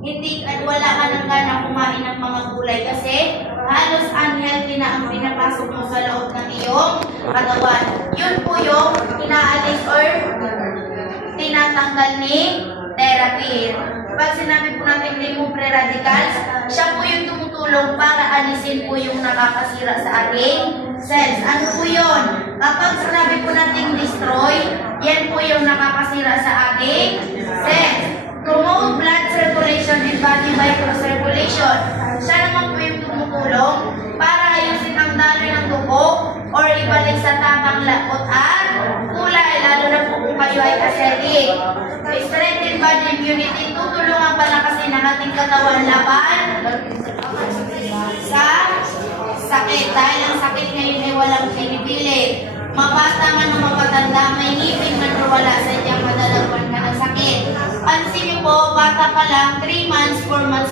hindi at wala ka nang gana kumain ng mga gulay kasi halos unhealthy na ang pinapasok mo sa loob ng iyong katawan. Yun po yung inaalis or tinatanggal ni therapy. Pag sinabi po natin remove free radicals, siya po yung tumutulong para alisin po yung nakakasira sa ating cells. Ano po yun? Kapag sinabi po natin destroy, yan po yung nakakasira sa ating cells. Promote blood circulation and body microcirculation. Siya naman po yung tumutulong para ayusin ang daloy ng dugo or ibalik sa tamang lakot at kulay, lalo na po kung kayo ay acidic. Strengthen body immunity, tutulungan palakasin ang ating katawan laban sa sakit. Dahil ang sakit ngayon ay walang pinipili. Mabata man o mapatanda, may ngipin man o wala, sadyang madalagwan ka ng sakit. Pansin niyo po, bata pa lang, 3 months, 4 months,